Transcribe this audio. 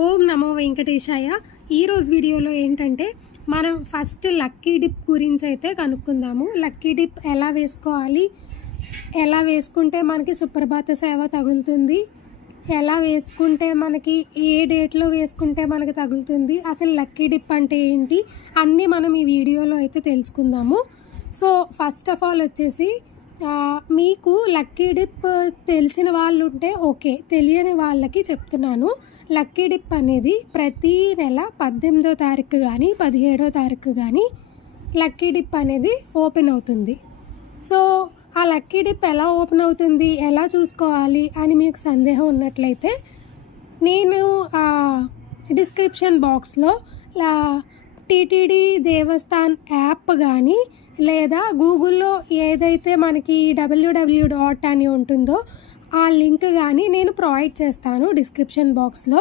ఓం నమో వెంకటేశాయ. ఈరోజు వీడియోలో ఏంటంటే మనం ఫస్ట్ లక్కీ డిప్ గురించి అయితే కనుక్కుందాము. లక్కీ డిప్ ఎలా వేసుకోవాలి, ఎలా వేసుకుంటే మనకి సుప్రభాత సేవ తగులుతుంది, ఎలా వేసుకుంటే మనకి ఏ డేట్లో వేసుకుంటే మనకి తగులుతుంది, అసలు లక్కీ డిప్ అంటే ఏంటి అన్నీ మనం ఈ వీడియోలో అయితే తెలుసుకుందాము. సో ఫస్ట్ ఆఫ్ ఆల్ వచ్చేసి మీకు లక్కీ డిప్ తెలిసిన వాళ్ళు ఉంటే ఓకే, తెలియని వాళ్ళకి చెప్తున్నాను. లక్కీ డిప్ అనేది ప్రతీ నెల 18వ తారీఖు కానీ 17వ తారీఖు కానీ లక్కీ డిప్ అనేది ఓపెన్ అవుతుంది. సో ఆ లక్కీ డిప్ ఎలా ఓపెన్ అవుతుంది, ఎలా చూసుకోవాలి అని మీకు సందేహం ఉన్నట్లయితే నేను డిస్క్రిప్షన్ బాక్స్లో టీటీడీ దేవస్థాన్ యాప్ కానీ లేదా గూగుల్లో ఏదైతే మనకి www అని ఉంటుందో ఆ లింక్ కానీ నేను ప్రొవైడ్ చేస్తాను డిస్క్రిప్షన్ బాక్స్లో.